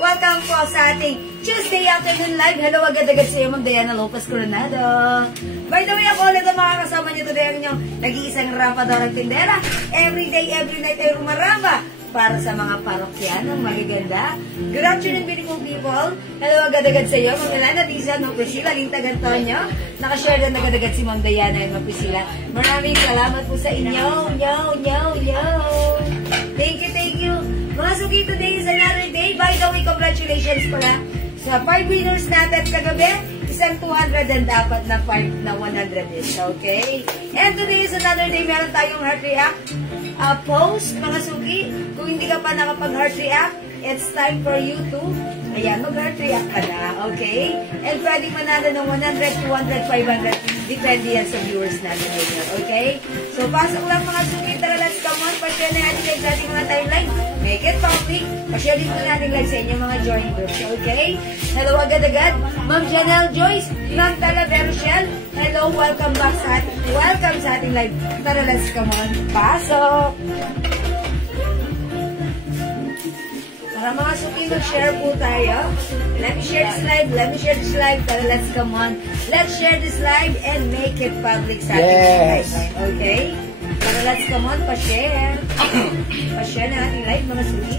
Welcome po sa ating Tuesday afternoon live. Hello agad-agad sa iyo, Ma'am Diana Lopez Coronado. By the way, ako ulit ang makakasama niyo today ang inyong nag-iisang rampadorang tindera. Every day, every night ay rumaramba para sa mga parokyanong magaganda. Good afternoon, beautiful people. Hello agad-agad sa iyo, Ma'am Elena, Lisa, Ma'am Priscilla, Lintag Antonio. Nakashare din agad-agad si Ma'am Diana and Ma'am Priscilla. Maraming salamat po sa inyo. Yo. Thank you. Mga suki, today is another day. By the way, congratulations pala sa 5 winners natin kagabi. Isang 200 and dapat na 5 na 100 is. Okay? And today is another day. Meron tayong heart react post, mga suki. Kung hindi ka pa nakapag-heart react, it's time for you to, ayan, mag-heart react ka na. Okay? And pwedeng manalo ng 100, 200, 500. Depende yan sa viewers natin ngayon. Okay? So, pasok lang mga suki. Tara, let's come on. Pa-share na natin like sa ating mga timeline. Make it public. Pa-share din po natin like sa inyong mga join groups. Okay? Hello agad-agad. Ma'am Janelle Joyce. Ma'am Talavera Shell. Hello, welcome back sa ating live. Tara, let's come on. Pasok! Para mga suki, mag-share po tayo. Let me share this live. Tara, let's come on. Let's share this live and make it public sa ating live. Okay? Tara, let's come on. Pa-share. Pa-share na ating live, mga suki.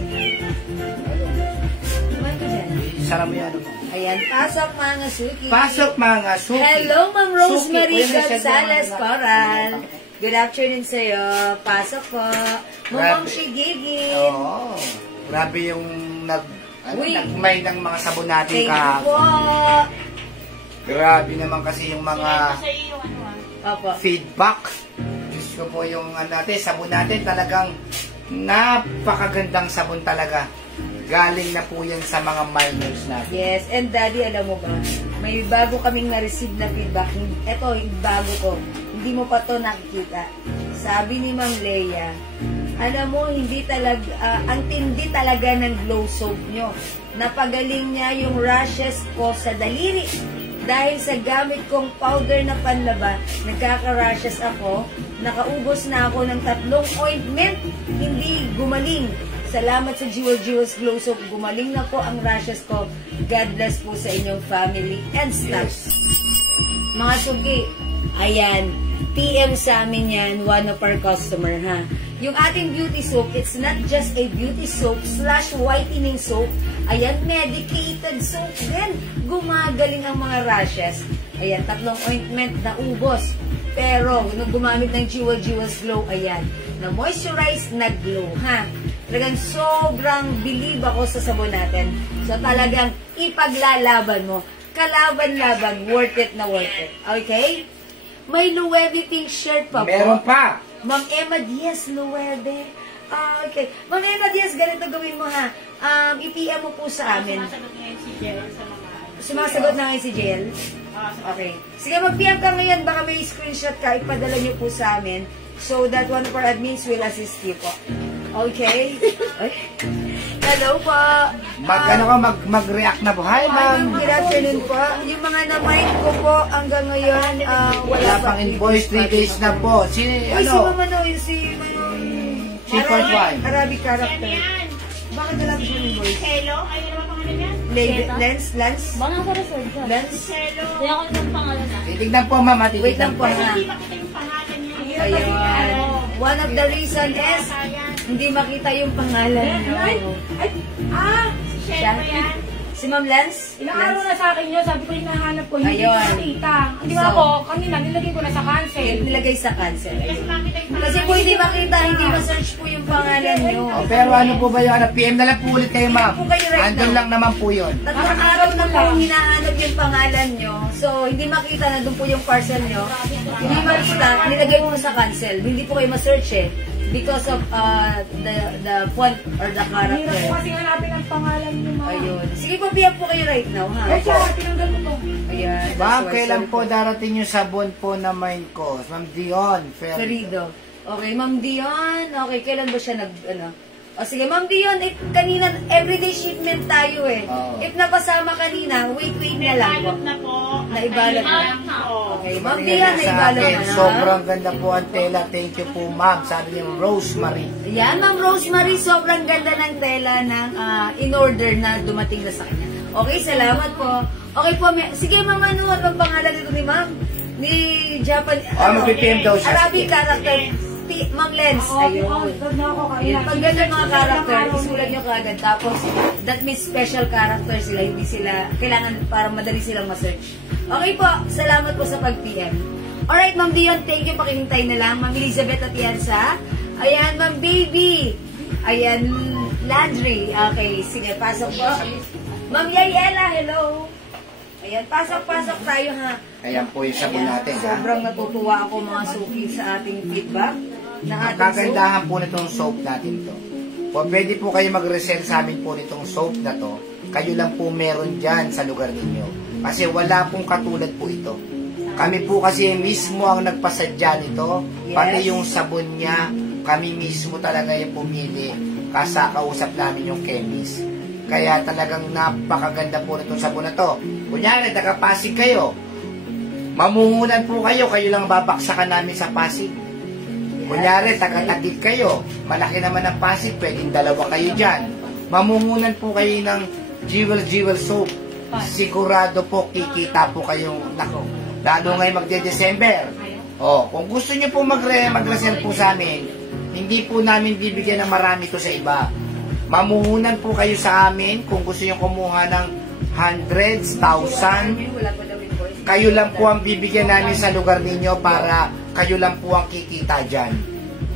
Kumain ko dyan. Sarap mo yan. Ayan, pasok mga suki. Pasok mga suki. Hello, Ma'am Rosemary Gonzalez Coral. Good afternoon sa'yo. Pasok po. Mumong Shigigin. Oo. Grabe yung nagmay ng mga sabon natin ka. Thank you po. Grabe naman kasi yung mga feedback. Gusto po yung natin, sabon natin talagang napakagandang sabon talaga. Galing na po yan sa mga minors natin. Yes, and Daddy, alam mo ba, may bago kaming na-receive na feedback. Ito, bago ko. Hindi mo pa to nakikita. Sabi ni Ma'am Leia, alam mo, hindi talaga, ang tindi talaga ng glow soap nyo. Napagaling niya yung rashes ko sa daliri. Dahil sa gamit kong powder na panlaba, nagkaka-rashes ako, nakaubos na ako ng 3 ointment, hindi gumaling. Salamat sa Jewels Glow Soap. Gumaling na po ang rashes ko. God bless po sa inyong family and staff. Yes. Mga suki, ayan, PM sa amin yan, one of our customer, ha. Yung ating beauty soap, it's not just a beauty soap / whitening soap. Ayan, medicated soap din. Gumagaling ang mga rashes. Ayan, 3 ointment na ubos. Pero, nung gumamit ng Jewels Glow, ayan, na moisturize, nag-glow, ha. Talagang sobrang believe ako sa sabon natin. So talagang ipaglalaban mo. Kalaban-laban, worth it na worth it. Okay? May Luwebe pink shirt pa po. Meron pa. Ma'am Emma Diaz, Luwebe. Okay. Ma'am Emma Diaz, ganito gawin mo ha. I-PM mo po sa amin. Sumasagot na ngayon si Jel. Okay. Sige, mag-PM ka ngayon. Baka may screenshot ka. Ipadala nyo po sa amin. So that one of our admins will assist you po. Okay? Hello po. Mag-react na po. Hi, ma'am. Good afternoon po. Yung mga na-mind ko po hanggang ngayon, wala pang invoice, 3 days na po. Si Arabic character. Bakit wala po siya invoice? Hello? Ayun naman pangalan niya? Lens? Baka ko reserve ka. Lens? Hello? Kaya ako ng pangalan na. Titignan po, ma'am. Wait lang po, ha. Hindi makita yung pangalan niya. Ayun. One of the reason is, hindi makita yung pangalan niyo. Siya ba yan? Si Ma'am Lance? Ilang araw na sa akin yun, sabi ko hinahanap ko, hindi ko nakita. Hindi ba ako, kanina nilagay ko na sa cancel. Nilagay sa cancel. Kasi Kasi po hindi makita, hindi ma-search po yung pangalan nyo. Pero ano po ba yung PM na lang po ulit kayo, ma'am? Po kayo right Andun now. lang naman po yun. 3 araw na po hinahanap yung pangalan nyo. So, hindi makita na doon po yung parcel nyo. Hindi makita, nilagay po sa cancel. Hindi po kayo ma-search eh. Because of the font or the character. Hirap po kasi hanapin ang pangalan niyo, ma'am. Ayun. Sige po, biyak po kayo right now, ha? Ay, siya, tinanggal ko to. Ayan. Ma'am, kailan po darating yung sabon po na mind ko? Ma'am Dion. Ferido. Okay, Ma'am Dion. Okay, kailan ba siya O sige, Ma'am Dion, kanina, everyday shipment tayo eh. Oo. If napasama kanina, wait na lang po. Naibalot na po. Naibalot na. Okay, Ma'am Ayan Dion, na sa naibalot akin. na. ha? Sobrang ganda po ang tela. Thank you po, ma'am. Sabi niya, Rosemary. Yan, Ma'am Rosemary, sobrang ganda ng tela ng in-order na dumating na sa kanya. Okay, salamat po. Okay po, sige Ma'am, ano ang pangalan nito ni Ma'am? Ni Japan, mag-PM daw siya. Arabic character, Ma'am Lens. Ayun. Ayan, pag ganyan mga character, isulat nyo kagad. Tapos, that means special character sila. Hindi sila, kailangan para madali silang ma-search. Okay po, salamat po sa pag-PM. Alright, Ma'am Dion, thank you. Pakihintay na lang. Ma'am Elizabeth Atienza. Ayan, Ma'am Baby. Ayan, Landry. Okay, sige, pasok po. Ma'am Yayela, hello. Ayan, pasok tayo ha. Ayan po yung sabon natin, ha? Sobrang natutuwa ako mga suki sa ating feedback. Na Ang ating kagandahan po nitong soap natin to. O pwede po kayo mag-resell sa amin po nitong soap na to. Kayo lang po meron dyan sa lugar ninyo. Kasi wala pong katulad po ito. Kami po kasi mismo ang nagpasadya nito. Yes. Pati yung sabon niya, kami mismo talaga yung pumili. Kausap namin yung chemist. Kaya talagang napakaganda po nitong sabon na to. Kunyari, taga-Pasig kayo. Mamuhunan po kayo, kayo lang babaksakan namin sa Pasig. Kunyari, taga-Taguig kayo. Malaki naman ang Pasig, pwedeng dalawa kayo dyan. Mamuhunan po kayo ng Jewel Soap. Sigurado po, kikita po kayong, nako, lalo ngayon magde-December. Kung gusto nyo po mag-resell po sa amin, hindi po namin bibigyan ng marami to sa iba. Mamuhunan po kayo sa amin kung gusto nyo kumuha ng hundreds, thousand. Kayo lang po ang bibigyan namin sa lugar ninyo para kayo lang po ang kikita dyan.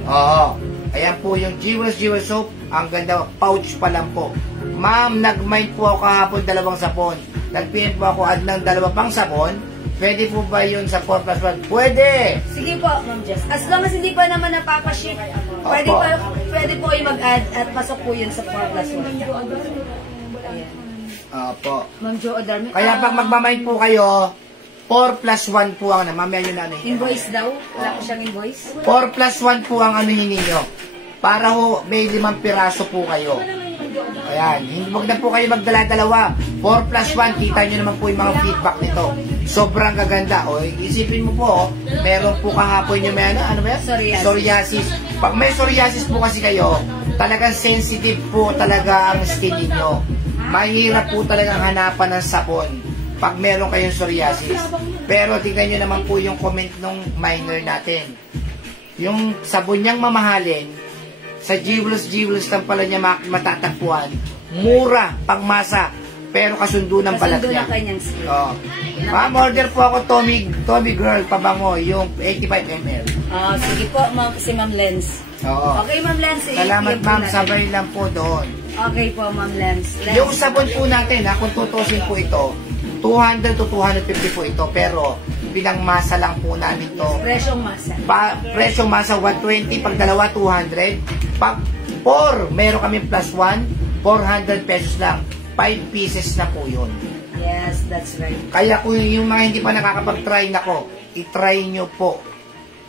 Oo. Ayan po yung Jewel Soap. Ang ganda, pouch pa lang po. Ma'am, nag-mind po ako kahapon 2 sabon. Nag-PM po ako ng 2 pang sabon. Pwede po ba yun sa 4+1? Pwede! Sige po, Ma'am Jess. As long as hindi pa naman napapaship, pwede po kayo mag-add at pasok po yun sa 4+1. Ayan. Opo. Ma'am Jo Odarme. Kaya pag magmamind po kayo, 4+1 po ang mamaya yun ano yun. Invoice daw? Wala ko siyang invoice? 4+1 po ang anuhin ninyo. Para ho, may 5 piraso po kayo. Ayan, huwag na po kayo magdala-dalawa. 4+1, kita nyo naman po yung mga feedback nito. Sobrang gaganda. O, isipin mo po, meron po kahapon yung may ano ba yan? Psoriasis. Pag may psoriasis po kasi kayo, talagang sensitive po talaga ang skin ninyo. Mahirap po talagang hanapan ng sabon pag meron kayong psoriasis. Pero tingnan nyo naman po yung comment ng minor natin. Yung sabon niyang mamahalin, sa Jewels lang pala niya matatagpuan. Mura, pangmasa, pero kasundo ng balat niya. Kasundo ng kanyang skin. Ma'am, order po ako Tommy Girl pabango, yung 85 ml. Sige po, si Ma'am Lens. Oo. Okay, Ma'am Lens. Salamat ma'am, sabay lang po doon. Okay po, Ma'am Lens. Yung sabon po natin, kung tutusin po ito, 200 to 250 po ito, pero pinangmasa lang po namin to. Presyong masa. Presyong masa 120, pag dalawa 200, pag 4, meron kami +1, 400 pesos lang. 5 pieces na po yun. Yes, that's right. Kaya kung yung mga hindi pa nakakapag-try nako, i-try nyo po.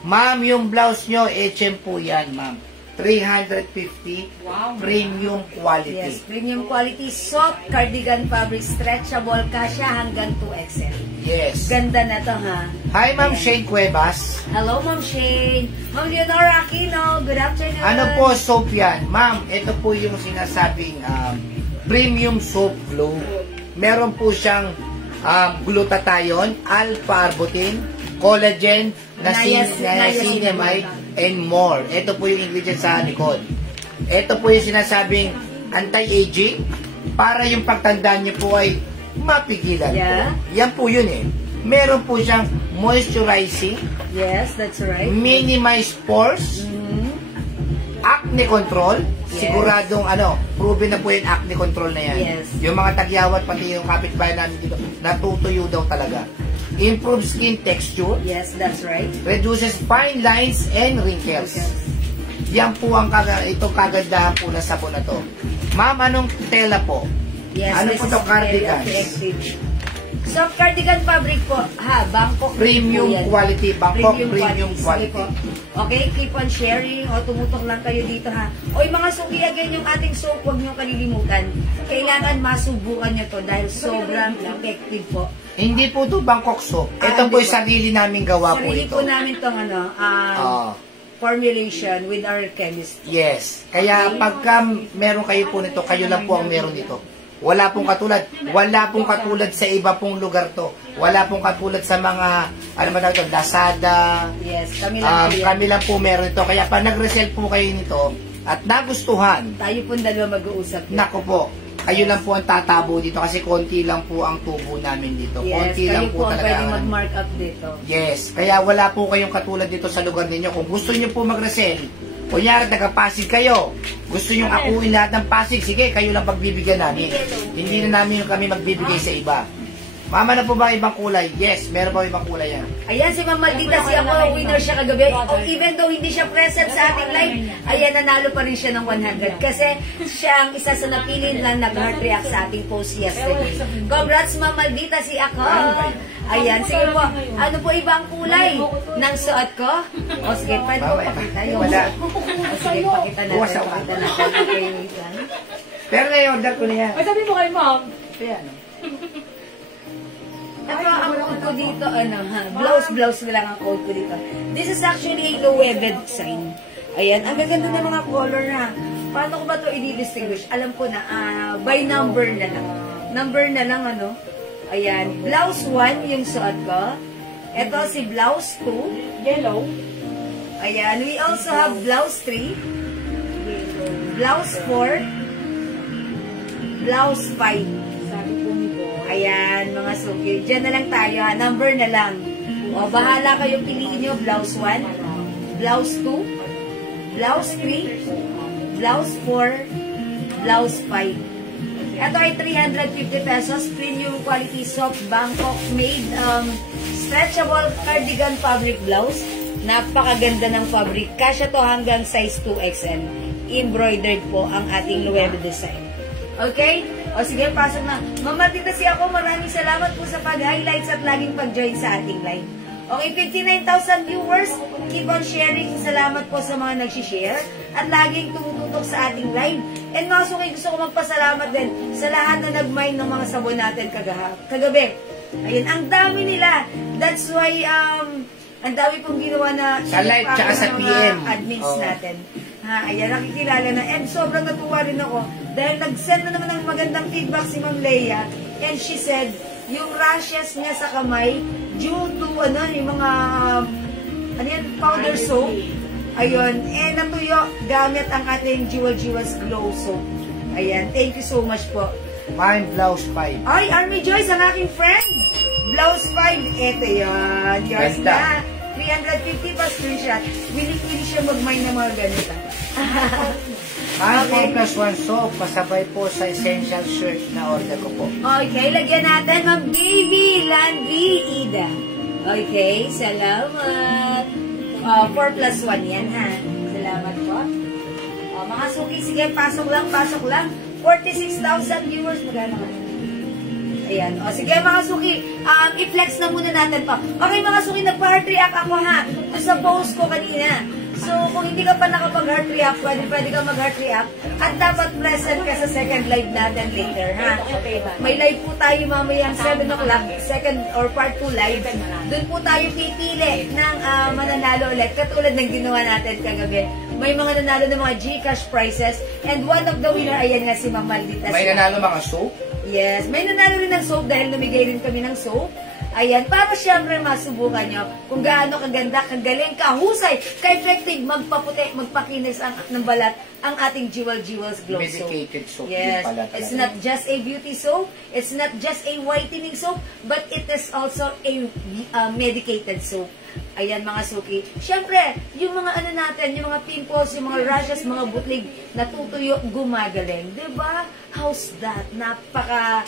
Ma'am, yung blouse nyo, H&M po yan, ma'am. 350, premium quality. Yes, premium quality, soft cardigan fabric, stretchable, kasya hanggang 2XL. Yes. Ganda na to, ha? Hi, Ma'am Shane Cuevas. Hello, Ma'am Shane. Ma'am Leonora Aquino, good afternoon. Ano po soap yan? Ma'am, ito po yung sinasabing premium soap glow. Meron po siyang glutathione, alpha-arbutin, collagen, niacinamide, and more. Ito po yung ingredient sa likod. Ito po yung sinasabing anti-aging para yung pagtandaan niyo po ay mapigilan po. Yan po yun eh. Meron po siyang moisturizing. Yes, that's right. Minimize pores. Acne control. Siguradong proven na po yung acne control na yan. Yes. Yung mga tagyawat, pati yung kapitbahay namin dito, natutuyo daw talaga. Improve skin texture. Yes, that's right. Reduces fine lines and wrinkles. Yan po ang itong kagandahan po na sabon na to. Ma'am, anong tela po? Yes, ano po ito? Cardigan. Soft cardigan fabric po. Ha, Bangkok. Premium po yan. quality. Bangkok premium Sige quality. po. Okay, keep on sharing. O, tumutok lang kayo dito ha. O, yung mga suki, again, yung ating soap, huwag nyo kalilimutan. Kailangan masubukan nyo to dahil sobrang effective po. Hindi po ito Bangkok soap. Ito po yung sarili namin gawa po Sarili ito. po namin tong formulation with our chemist. Yes. Kaya pagka meron kayo po nito, kayo lang po ang meron nito. Wala pong katulad. Wala pong katulad sa iba pong lugar to. Wala pong katulad sa mga, ano ba ito, Lazada. Yes, kami lang po yan. Kami lang po meron ito. Kaya pag nag-resell po kayo nito at nagustuhan, Tayo po dalawa mag-uusap. nako po, kayo lang po ang tatabo dito kasi konti lang po ang tubo namin dito. Yes, Konti kayo lang po po ang talaga. pwede mag-mark up dito. Yes, kaya wala po kayong katulad dito sa lugar ninyo. Kung gusto niyo po mag-resell, kunyari taga-Pasig kayo, gusto niyo akuin lahat ng Pasig, sige, kayo lang pagbibigyan namin. Hindi na namin kami magbibigay sa iba. Mama na po ba ibang kulay? Yes, meron pa ibang kulay yan. Ayan, si Ma'am Maldita, si ako, winner siya kagabi. Oh, even though hindi siya present sa ating live, ayan, nanalo pa rin siya ng 100. Kasi siya ang isa sa napili na nag-heart react sa ating post yesterday. Congrats, Ma'am Maldita, si ako. Ayan, sige po. Ano po ibang kulay ng suot ko? O sige, pwede po pakita yung... Wala. O sige, pakita natin. Bukas ako. Pakita natin. Okay, wait lang. Pero na-order ko na yan. Ay, sabi mo kay ma'am. Kaya ano? Ito ang code ko dito, ano ha, blouse na lang ang code ko dito. This is actually a low-webbed design. Ayan, ang gaganda ng mga color na. Paano ko ba ito i-distinguish? Alam ko na, by number na lang. Number na lang, ano. Ayan, blouse 1 yung suot ko. Ito si blouse 2. Yellow. Ayan, we also have blouse 3. Blouse 4. Blouse 5. Sabi po ni Boy. Ayan, mga suki. Diyan na lang tayo, ha? Number na lang. O, bahala kayong piliin nyo. Blouse 1, blouse 2, blouse 3, blouse 4, blouse 5. Ito ay 350 pesos. Premium quality soft Bangkok made stretchable cardigan fabric blouse. Napakaganda ng fabric. Kasya to hanggang size 2XL. Embroidered po ang ating Nuevo design. Okay? O sige, pasok na. Ma'am Maldita, si ako, maraming salamat po sa pag-highlights at laging pag-join sa ating live. Okay, 59,000 viewers. Keep on sharing. Salamat po sa mga nag-share at laging tumututok sa ating live. And mga suki, gusto ko magpasalamat din sa lahat na nag-mine ng mga sabon natin kagabi. Ayun, ang dami nila. That's why, ang dami pong ginawa na Sa live, tsaka sa PM. Admins natin. Ha, ayan, nakikilala na. And sobrang natuwa rin ako dahil nag-send na naman ng magandang feedback si Ma'am Leia. And she said, yung rashes niya sa kamay due to, yung mga, powder soap. Ayun, natuyo gamit ang ating Jewel's Glow soap. Ayan, thank you so much po. Mine blouse 5. Ay, Army Joyce, ang aking friend. Blouse 5, eto yan. Yours Ganda. na. 350 pa screenshot. Willing siya mag-mine ng mga ganito. Mine 4+1 soap, kasabay po sa essential shirt na order ko po. Okay, lagyan natin Ma'am Baby Landry Ida. Okay, salamat. 4+1 yan, ha? Salamat po. Mga suki, sige, pasok lang. 46,000 viewers. Magana ka. Ayan. O, sige, mga suki, i-flex na muna natin pa. Okay, mga suki, nagpa-heart react ako, ha? Sa post ko kanina. So, kung hindi ka pa nakapag-heart react, pwede ka mag-heart react. At dapat present ka sa second live natin later, ha? May live po tayo mamayang 7 o'clock, second or part 2 live. Doon po tayo pipili ng mananalo ulit. Katulad ng ginawa natin kagabi. May mga nanalo ng mga GCash prizes. And one of the winner, ayan nga si Ma'am Maldita. May nanalo mga soap? Yes, may nanalo rin ng soap dahil namigay rin kami ng soap. Ayan, para siyempre masubukan nyo kung gaano kaganda, kagaling, kahusay, ka-effective, magpaputi, magpakinis ng balat ang ating Jewel's Glow soap. Medicated soap. Yes, Pala it's talaga. not just a beauty soap, it's not just a whitening soap, but it is also a medicated soap. Ayan mga suki. Siyempre, yung mga natin, yung mga pimples, yung mga rashes, mga butlig, natutuyo, gumagaling. Diba? How's that? Napaka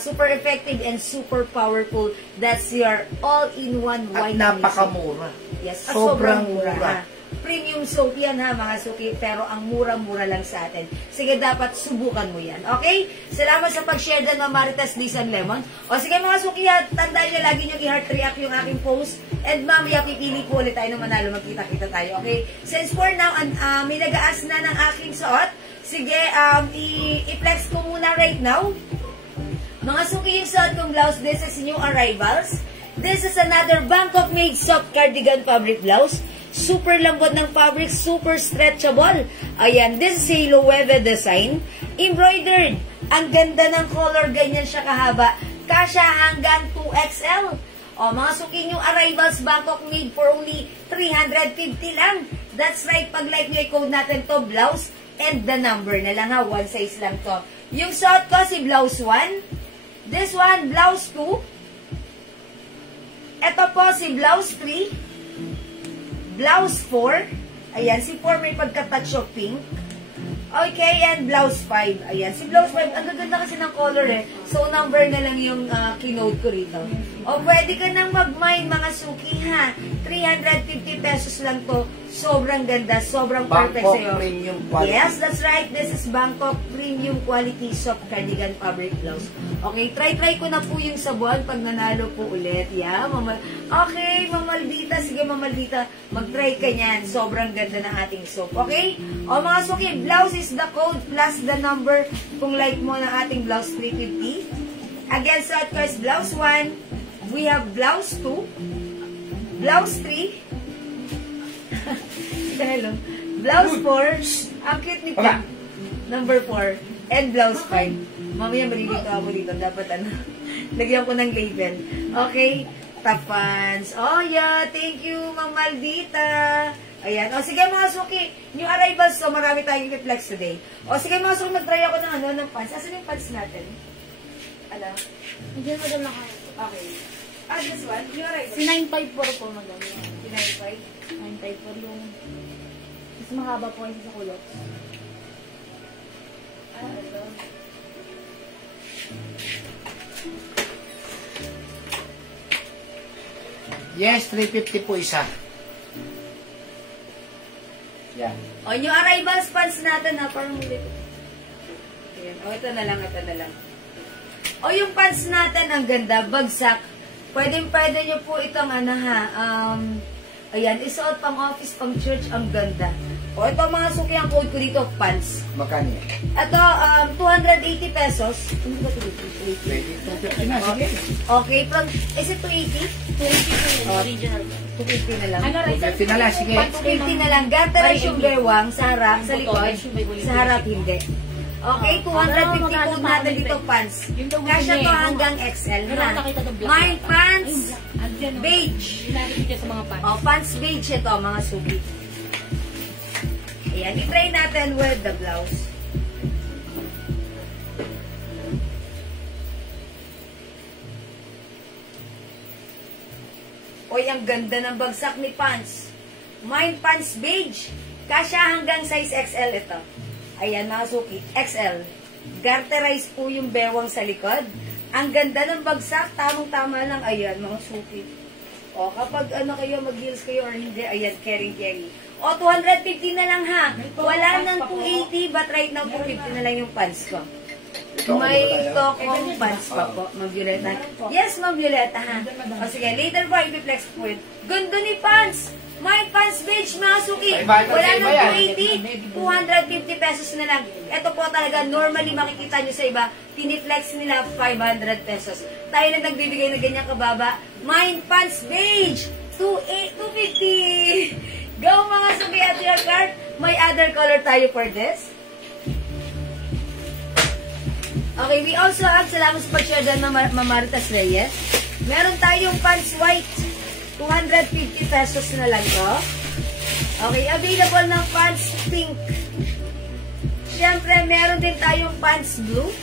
super effective and super powerful. That's your all-in-one At whitening soap. napakamura. Yes, Sobrang mura. mura. Premium soap yan ha mga suki, pero ang mura-mura lang sa atin. Sige, dapat subukan mo yan. Okay? Salamat sa pag-share din ng Maritas Lisan Lemon. O sige mga suki, tandaan nyo lagi nyo i-heart react yung aking post. And mamaya pipili po ulit tayo ng manalo. Magkita-kita tayo. Okay? Since for now, may nag-aas na ng aking suot. Sige, i-flex ko muna right now. Mga suki, yung suot kong blouse, this is new arrivals. This is another Bangkok made soft cardigan fabric blouse. Super lambot ng fabric, super stretchable. Ayan, this is a Loewe design. Embroidered. Ang ganda ng color, ganyan siya kahaba. Kasya hanggang 2XL. O, mga suki yung arrivals, Bangkok made for only 350 lang. That's right, pag like nyo, i-code natin to, blouse and the number na lang ha, one size lang to. Yung suot ko, si blouse 1. This one, blouse 2. Ito po, si blouse 3. Blouse 4. Ayan, si 4 may pagka-touch of pink. Okay, and blouse 5. Ayan, si blouse 5, ang ganda kasi ng color eh. So, number na lang yung kinode ko rito. O, pwede ka nang mag-mine mga suki ha. 350 pesos lang to. Sobrang ganda, sobrang perfect Bangkok sa'yo. Premium Quality. Yes, that's right. This is Bangkok Premium Quality Soft Cardigan Fabric Blouse. Okay, try ko na po yung sabuan pag nanalo po ulit. Yeah, okay, Mamaldita. Sige, Mamaldita, mag-try ka niyan. Sobrang ganda ng ating soap. Okay? O mga suki, blouse is the code plus the number kung like mo ng ating blouse 350. Again, so at first, blouse 1. We have blouse 2. Blouse 3. Hello. Blouse 4. Ang cute ni Pink. Number 4. And blouse 5. Mamaya malilito ako dito. Dapat lagyan ko ng label. Okay. Top pants. Oh yeah. Thank you, Ma'am Maldita. Ayan. O sige mga suki. New arrivals. So marami tayong reflex today. O sige mga suki. Mag-try ako ng pants. Asan yung pants natin? Ala. Diyan mo lang ako. Okay. This one. New arrivals. Si 954 po madam. Si 95. 954 yung... Mas mahaba po kasi sa kulot. Ito. Yes, 350 po isa. Yan. O, yung arrivals pants natin na parang ulit. Ayan. O, ito na lang, ito na lang. O, yung pants natin, ang ganda, bagsak. Pwede nyo po itong ayan, isuot pang office, pang church, ang ganda. O, ito mga suki, ang code ko dito, pants. Magkano yan? Ito, 280 pesos. Hindi ba ito? 250 na, sige. Okay, from, is it 280? 280 po original. 250 na lang. Ano, Rice? 250 na lang, sige. 250 na lang. Garterize yung bewang sa harap, sa likod. Sa harap, hindi. Okay, 250 po natin dito pants. Kasya to hanggang XL na. My pants, beige. Nakikita sa mga pants. O, pants beige ito, mga suki. Ayan, i-try natin with the blouse. Oy, ang ganda ng bagsak ni pants. Mine pants beige. Kasya hanggang size XL ito. Ayan, mga suki. XL. Garterize po yung bewang sa likod. Ang ganda ng bagsak. Tamang-tama lang. Ayan, mga suki. O, kapag kayo, mag-heels kayo or hindi, ayan, carry. O, 250 na lang ha. Wala nang 280, but right now, 250 na lang yung pants ko. May tokong pants pa po, Ma'am Violeta. Yes, Ma'am Violeta ha. O, sige, later po, i-flex po yun. Ganda ni pants! My pants beige, mga suki. Wala nang 280, 250 pesos na lang. Ito po talaga, normally makikita nyo sa iba, piniflex nila 500 pesos. Tayo na nagbibigay na ganyan kababa. My pants beige, 250. Go mga suki at your cart. May other color tayo for this. Okay, we also have, salamat sa pag-share dyan ng Mamaritas Reyes. Meron tayong pants white. 250 pesos na lang to. Okay, available ng pants pink. Siyempre, meron din tayong pants blue.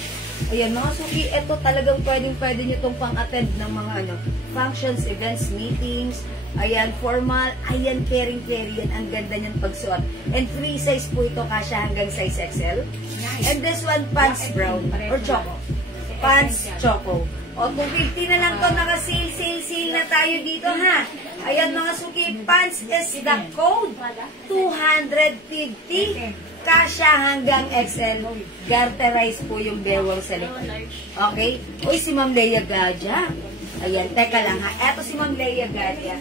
Ayan, mga suki, ito talagang pwede nyo itong pang-attend ng mga functions, events, meetings. Ayan, formal. Ayan, caring yan. Ang ganda niyan pagsuot. And free size po ito, kasya hanggang size XL. And this one, pants brown or choco. Pants choco. O, 250 na lang to. Naka-sale na tayo dito, ha? Ayan, mga suki, pants is the code. 250. Kasya hanggang XL. Garterize po yung bewang sa likod. Okay? Uy, si Ma'am Leia Gadya. Ayan, teka lang ha. Eto si Ma'am Leia Gadya.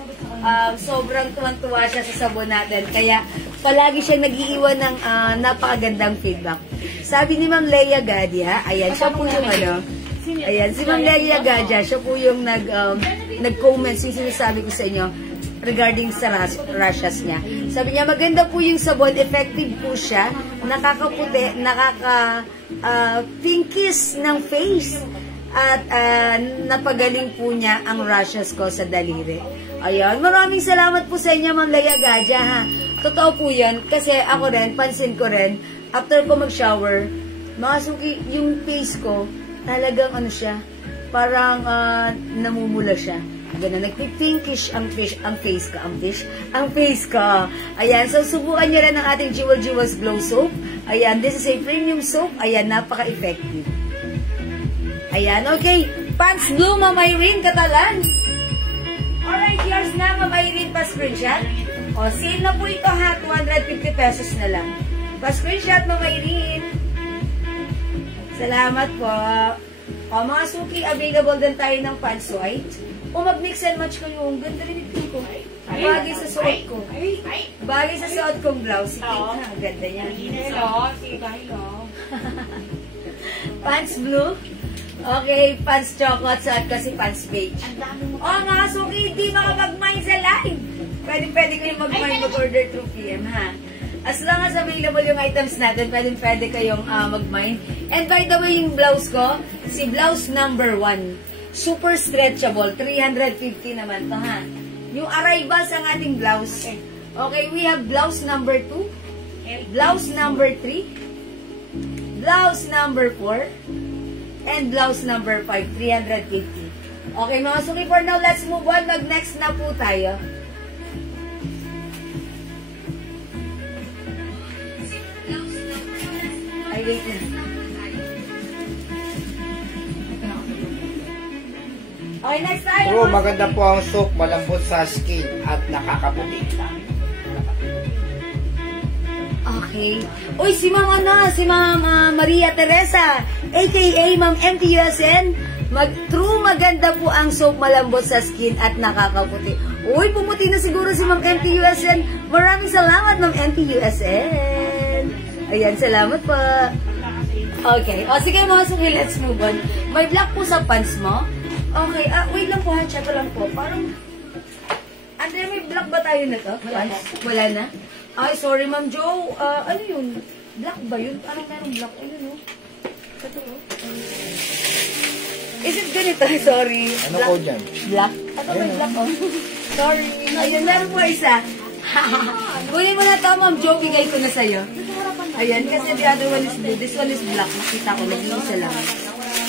Sobrang tuwan-tuwa siya sa sabon natin. Kaya, palagi siyang nag-iiwan ng napakagandang feedback. Sabi ni Ma'am Leia Gadya, ayan, siya po yung ano, ayan, si Ma'am Leia Gadya, siya po yung nag-comment, yung sinasabi ko sa inyo, regarding sa rashes niya. Sabi niya, maganda po yung sabon, effective po siya, nakakaputi, pinkish ng face, at napagaling po niya ang rashes ko sa daliri. Ayan, maraming salamat po sa inyo, Ma'am Leia Gadya, ha. Totoo po yan, kasi ako rin, pansin ko rin, after ko mag-shower, mga suki, yung face ko, talagang ano siya, parang namumula siya. Ganun, nagpipinkish ang face ko. Ayan, so subukan nyo rin ang ating Jewels Glow Soap. Ayan, this is a premium soap. Ayan, napaka-effective. Ayan, okay. Pants Blue, Ma'am Irene Catalan. Alright, yours na, Ma'am Irene, pa-screenshot. O, sale na po ito ha, 250 pesos na lang. Pa-screenshot, Ma'am Irene. Salamat po. O, mga suki, available din tayo ng pants white. O, mag-mix and match kayo. Ang ganda rin ito ko. Bagay sa suot ko. Bagay sa suot kong blouse. Sige na, ang ganda yan. Pants blue. Okay, pants chocolate at kasi pants beige. O, mga suki, hindi makapag-mine sa live. Pwede kayo mag-mine, mag-order through PM, ha? As long as available yung items natin, pwede kayong mag-mine. And by the way, yung blouse ko, si blouse number 1. Super stretchable. 350 naman to, ha? Yung arrivals ang ating blouse. Okay, we have blouse number 2, blouse number 3, blouse number 4, and blouse number 5, 350. Okay, mga suki, for now, let's move on. Mag-next na po tayo. Ay, wait na. Okay, next tayo. True, maganda po ang soap, malambot sa skin at nakakaputi. Okay. Uy, si Ma'am Maria Teresa, aka Ma'am MTUSN, true maganda po ang soap, malambot sa skin at nakakaputi. Uy, pumuti na siguro si Ma'am MTUSN. Maraming salamat, Ma'am MTUSN. Ayan, salamat po. Okay. O, sige mga suki, let's move on. May black po sa pants mo. Okay, wait lang po ha, check ko lang po. Parang, Andrea, may black ba tayo na to? Wala na? Ay, sorry Ma'am Jo. Ano yun? Black ba yun? Anong merong black? Ayun o. Ito o. Is it ganito? Sorry. Ano black. po dyan? Black? Ito may black o. Sorry. Ayun, meron po isa. Kunin mo na ito, Ma'am Jo. Bigay ko na sa'yo. Ayan, kasi the other one is blue. This one is black. Nakita ko, nag-iisa lang.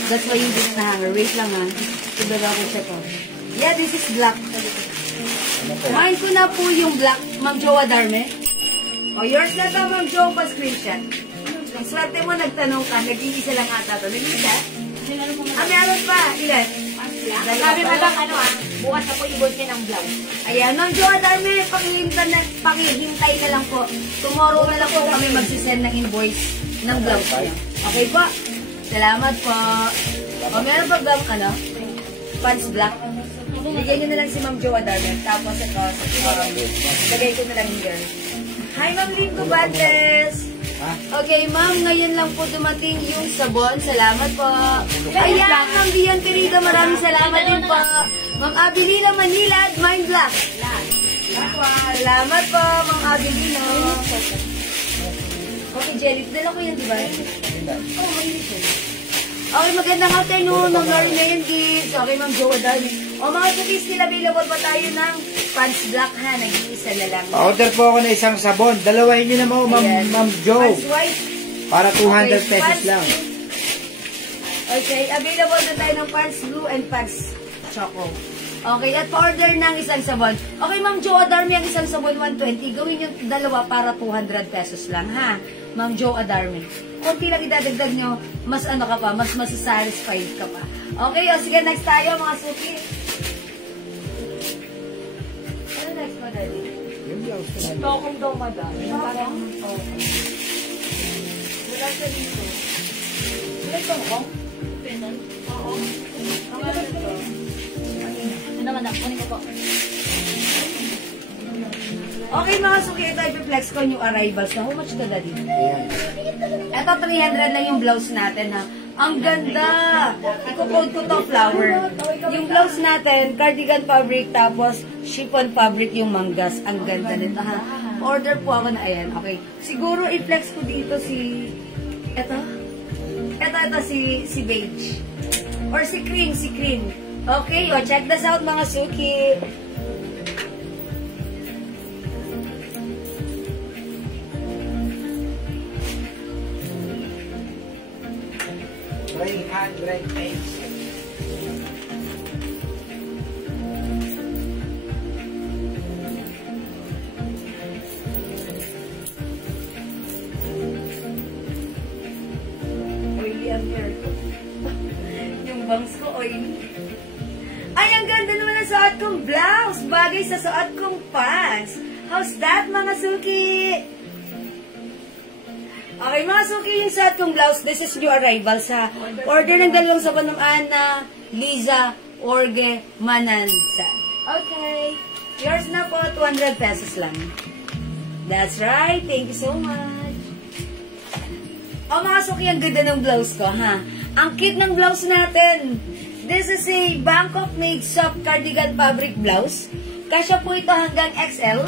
That's why yung this na hanger. Wait lang ha. Ibaga ko siya po. Yeah, this is black. Mine ko na po yung black. Ma'am Jo Adarme. O, yours na to, Ma'am Jo, pa-screenshot. Ang swerte mo, nagtanong ka. Nag-iisa lang ata to. Nag-iisa? Meron pa. Ilan? Sabi mo lang bukas na po i-bolt ng blouse. Ayan, Ma'am Jo Adarme, pakihintay na lang po. Tomorrow na lang po kami magsisend ng invoice ng blouse niya. Okay po? Salamat po. O, meron pa bang pants black? Bigyan nyo na lang si Ma'am Jo Adarme. Tapos ito, lagay ko na lang here. Hi, Ma'am Lingo Bantes. Okay, Ma'am, ngayon lang po dumating yung sabon. Salamat po. Ayan, Ma'am Bian Querida, maraming salamat din po. Ma'am Abilina Manila, Mind Black. Salamat po, Ma'am Abilina. Okay, Jelly, dala ko yan, di ba? Oo, mahilig yun. Okay, magandang afternoon, Ma'am Lori Mayan Gibbs. Okay, Ma'am Jo Adarme. O, mga cookies, still available pa tayo ng pants black, ha? Nag-iisa na lang. Order po ako ng isang sabon. Dalawahin nyo na mo, Ma'am Jo. Pants white. Para 200 pesos lang. Okay, available na tayo ng pants blue and pants choco. Okay, at pa-order ng isang sabon. Okay, Ma'am Jo Adarme, ang isang sabon 120. Gawin yung dalawa para 200 pesos lang, ha? Ma'am Jo Adarme. Kunti lang idadagdag nyo, mas ka pa, mas masisatisfied ka pa. Okay, o sige, next tayo mga suki. Ano next mo, Daddy? Yung blouse ko na. Tokong daw, madam. Parang, Wala sa dito. Wala tokong? Oo. Ang ano ito? Ano, madam? Kunin ko po. Okay mga suki, ito i-flex ko yung arrivals na. How much ka, Daddy? Ayan. Ito, 300 lang yung blouse natin, ha. Ang ganda! Iko-code ko to flower. Yung blouse natin, cardigan fabric, tapos chiffon fabric yung manggas. Ang ganda nito, ha. Order po ako na, ayan, okay. Siguro i-flex ko dito si... Ito, si beige. Or si cream. Okay, o, check this out mga suki. Oily ang hair ko. Yung bangs ko, oily. Ay, ang ganda naman ang suot kong blouse. Bagay sa suot kong pants. How's that, mga suki? Okay, mga suki, yung suot kong blouse, this is new arrival sa order ng dalawang sabon ng Ana, Liza, Orge, Manansa. Okay. Yours na po, 200 pesos lang. That's right. Thank you so much. Oh, mga suki, ang ganda ng blouse ko, ha? Ang cute ng blouse natin. This is a Bangkok made soft cardigan fabric blouse. Kasya po ito hanggang XL.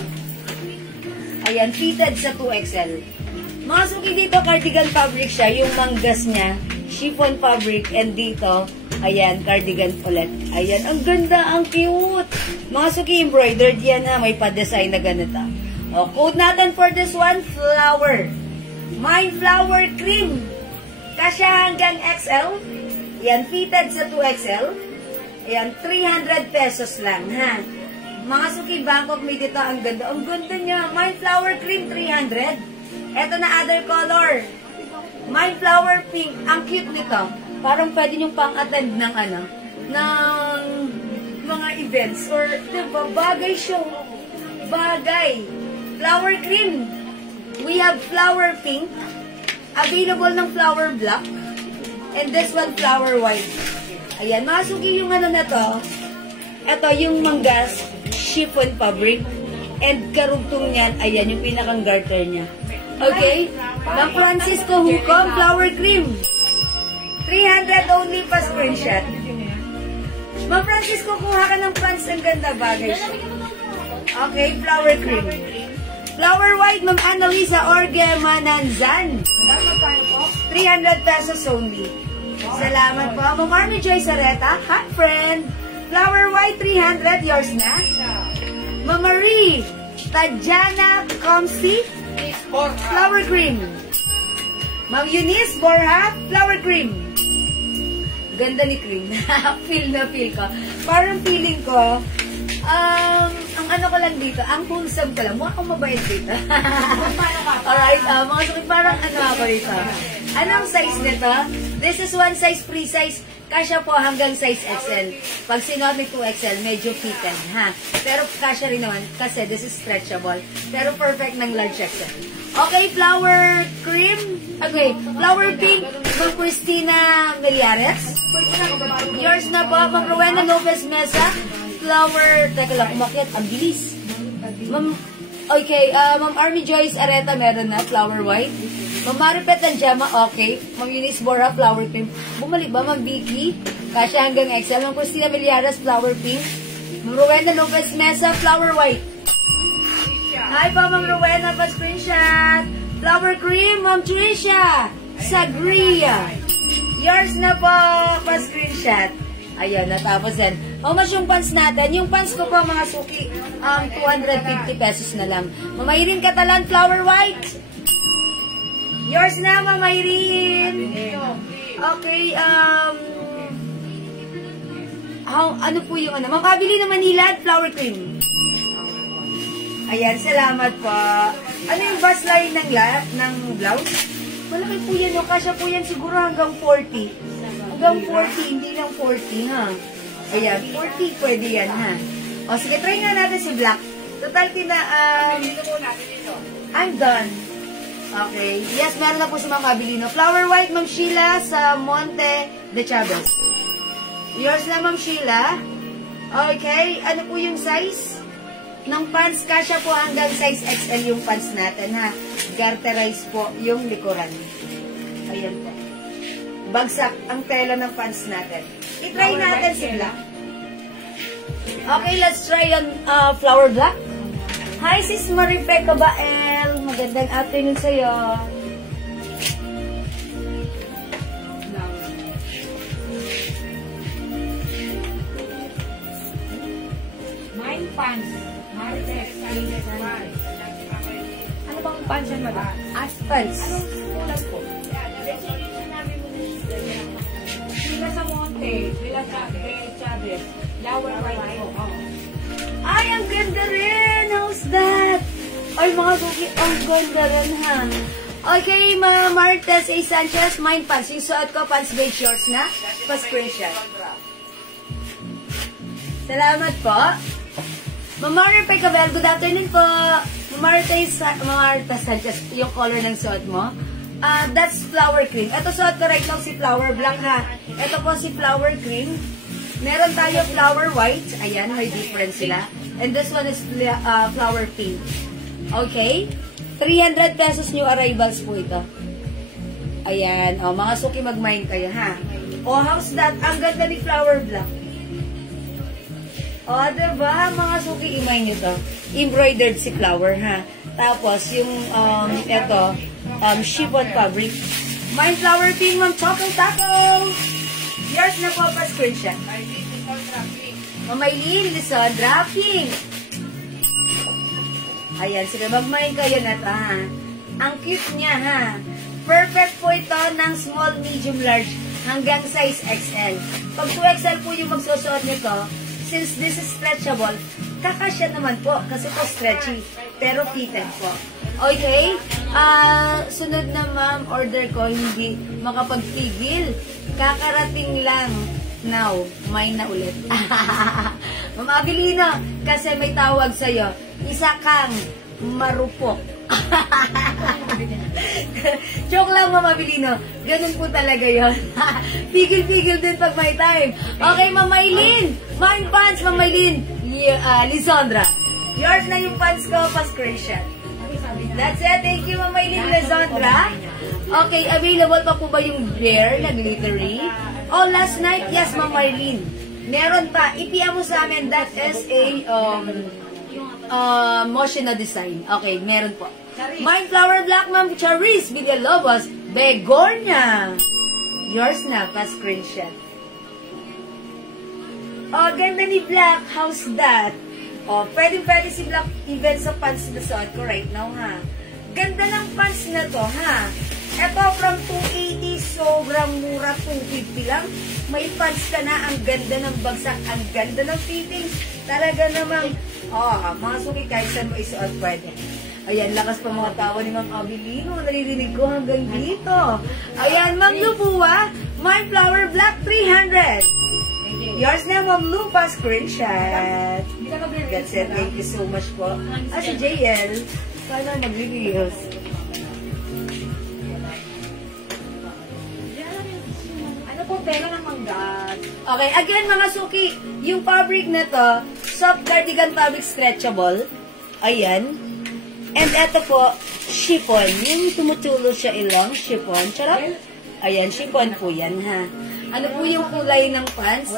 Ayan, fitted sa 2XL. Mga suki, dito cardigan fabric siya. Yung manggas niya, chiffon fabric. And dito, ayan, cardigan ulit. Ayan, ang ganda, ang cute. Mga suki, embroidered yan, ha? May pa-design na ganito. O, code natin for this one, flower. My flower cream. Kasya hanggang XL. Yan, fitted sa 2XL. Ayan, 300 pesos lang, ha? Mga suki, Bangkok made ito. Ang ganda. Ang ganda niya. My flower cream, 300. Ito na other color. My flower pink. Ang cute nito. Parang pwede nyo pang-attend ng ng mga events. Or, diba, bagay show. Bagay. Flower cream. We have flower pink. Available ng flower black. And this one, flower white. Ayan, mga suki yung na to. Ito, yung manggas, chiffon fabric. And karugtong niyan, ayan, yung pinakang garter niya. Okay? Ma'am Francisco Hukom, flower cream. 300 only pa screenshot. Ma'am Francisco, kuha ka ng pants. Ang ganda, bagay siya. Okay, flower cream. Flower white, Ma'am Annalisa Orge Mananzan. 300 pesos only. Salamat po. Ma'am Army Joy Sareta, hot friend. Flower white, 300. Yours na. Ma'am Marie Tajana Comsi, flower cream. Ma'am Eunice Borja, flower cream. Ganda ni cream. Feel na feel ko. Parang feeling ko, ang ano ko lang dito, ang wholesome ko lang. Mukha akong mabait dito. Alright, mga sakit, parang ano ako dito. Anong size nito? This is one size, free size. Kasya po hanggang size XL. Pag sinuot may 2XL, medyo fitted, ha? Pero kasya rin naman, kasi this is stretchable. Pero perfect ng large XL. Okay, flower cream. Okay, flower pink. Ma'am Christina Millares. Yours na po, Ma'am Rowena Lopez Mesa. Flower, teka lang, umakyat, ang bilis. Ma'am, okay, Ma'am Army Joyce Areta, meron na, flower white. Ma'am Maripet Anjama, okay. Ma'am Eunice Borja, flower pink. Bumalik ba, Ma'am Vicky? Kasya hanggang XL. Ma'am Christina Millares, flower pink. Ma'am Rowena Lopez Mesa, flower white. Hi po, Ma'am Rowena, pa-screenshot. Flower cream, Ma'am Tricia Sagria. Yours na po, pa-screenshot. Ayan, natapos yan. How much yung pants natin? Yung pants ko po, mga suki, 250 pesos na lang. Mamayirin Catalan, flower white. Yours na, Mamayirin. Okay, ano po yung ano? Mapabili na Manila, flower cream. Ayan, salamat po. Ano yung bust line ng blouse? Malaki po yan, no? Kasya po yan siguro hanggang 40. Ang Hanggang 40, hindi lang 40 ha. Ayan, 40 pwede yan ha. O sige, try nga natin si black. Total I'm done. Okay. Yes, meron na po si Ma'am Abilino. Flower white, Ma'am Sheila sa Monte de Chavez. Yours na, Ma'am Sheila. Okay. Ano po yung size ng pants? Kasya po hanggang size XL yung pants natin, ha. Garterize po yung likuran. Ayan po. Bagsak ang tela ng pants natin. I-try natin si black. Okay, let's try on flower black. Hi, sis Marife Bael. Magandang afternoon sa'yo. Mine pants. Marites. Ano bang pants yan, madam? As pants. Anong kulay po? Sila sa Monte. Sila sa Chavez. Flower white po. Ay, ang ganda rin! How's that? Ay, mga cookie, ang ganda rin, ha? Okay, mga Martes A. Sanchez, mine pants. Yung suot ko, pants beige shorts na. Pa-screenshot. Salamat po. Mamari Pay Cabel, good afternoon po. Mamari Sanchez, yung color ng suot mo. That's flower cream. Ito suot ko right now si flower black, ha? Ito po si flower cream. Meron tayo flower white. Ayan, may difference sila. And this one is flower pink. Okay? 300 pesos new arrivals po ito. Ayan. O, mga suki mag-mine kayo, ha? O, how's that? Ang ganda ni flower black. O, diba? Mga suki i-mine ito. Embroidered si flower, ha? Tapos, yung, ito, chiffon fabric. Mine flower pink, Ma'am Choco Taco. Yours na po pa screenshot. Mamaylin, Lisandra King. Ayan, sige, mag-mine kayo na ito, ha? Ang cute niya, ha? Perfect po ito ng small, medium, large, hanggang size XL. Pag 2XL po yung magsusuot nito, since this is stretchable, kakasya naman po, kasi po stretchy, pero fitted po. Okay? Sunod na ma'am, order ko, hindi makapagpigil. Kakarating lang. Now, mine na ulit. Ma'am Abilino, kasi may tawag sa'yo. Isa kang marupok. Joke lang, Ma'am Abilino. Ganun po talaga yon. Pigil-pigil din pag may time. Okay, Ma'am Maylin. Mine pants, Ma'am Maylin. Lisandra. Yours na yung pants ko, pa-screenshot. That's it. Thank you, Ma'am Maylin, Lisandra. Okay, available pa po ba yung bear na glittery? Oh, last night, yes, Ma'am Maylin. Meron pa. Ipiya mo sa amin, that is a motion na design. Okay, meron po. Mine flower black, Ma'am Charis, Villalobos, Begonia. Yours na, pa-screenshot. Oh, ganda ni Black. How's that? Oh, pwede si Black even sa pants na suot ko right now, ha? Ganda ng pants na to, ha? Ito, from 280, sobrang mura, 250 lang. May pants ka na, ang ganda ng bagsak, ang ganda ng fitting. Talaga namang, mga suki, kahit saan mo isuot, pwede. Ayan, lakas pa mga tawa ni Ma'am Abilino. Naririnig ko hanggang dito. Ayan, Ma'am Lupua, My Flower Black, 300. Yours na, Ma'am Lupa, screenshot. That's it. Thank you so much po. Si JL, sana mag-reveals. Ano po, tela ng manggas? Okay, again mga suki, yung fabric na to, soft cardigan fabric stretchable. Ayan. And eto po, chiffon. Yung tumutulo siya ilong, chiffon. Charot. Ayan, chiffon po yan, ha. Ano po yung kulay ng pants?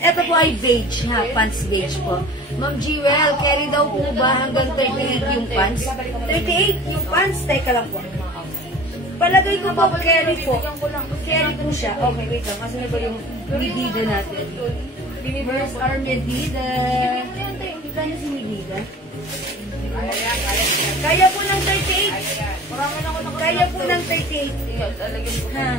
Ito po ay beige, ha? Pants beige po. Ma'am Jewel, carry daw po ba hanggang 38 yung pants? 38 yung pants? Teka lang po. Palagay ko po, carry po. Carry po siya. Okay, wait lang. Kasi na ba yung Medida natin? Where's our Medida? Kaya si Medida? Kaya po ng 38. Kaya po ng 38. Ha?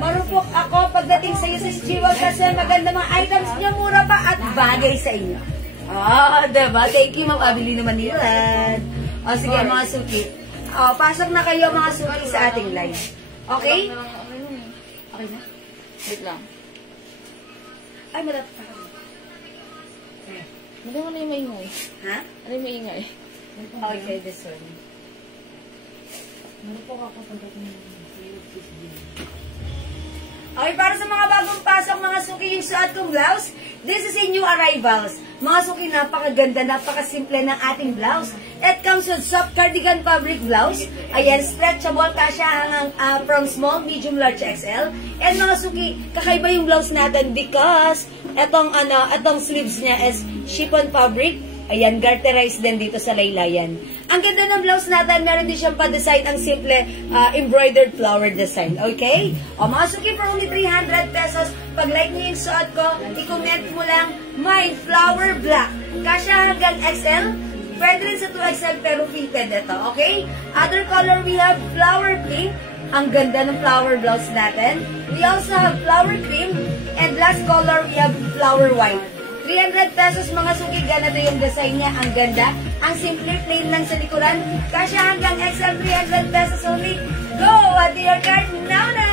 Marupok ako pagdating sa iyo sa Jewel kasi maganda mga items niya, mura pa at bagay sa inyo. Diba? Thank you, Ma'am Abilino Manilan. Sige, mga suki. Pasok na kayo, mga suki, sa ating live. Okay? Okay na? Wait lang. Ay, malapit pa. Hindi mo na yung maingay. Ha? Ano yung maingay? Okay, this one. Okay, para sa mga bagong pasok, mga suki, yung suot kong blouse, this is a new arrivals. Mga suki, napakaganda, napakasimple ng ating blouse. It comes with soft cardigan fabric blouse. Ayan, stretchable, kasya hanggang from small, medium, large, XL. And mga suki, kakaiba yung blouse natin because etong sleeves niya is chiffon fabric. Ayan, garterized din dito sa laylayan. Ang ganda ng blouse natin, meron din siyang pa-design ang simple embroidered flower design. Okay? O mga suki, for only 300 pesos, pag like niyo yung suot ko, i-comment mo lang, my flower black. Kasya hanggang XL, pwede rin sa 2XL pero fitted ito. Okay? Other color, we have flower pink. Ang ganda ng flower blouse natin. We also have flower cream. And last color, we have flower white. 300 pesos mga suki, ganito yung design niya. Ang ganda. Ang simple, plain lang sa likuran. Kasya hanggang XL, 300 pesos only. Go! At your card now na!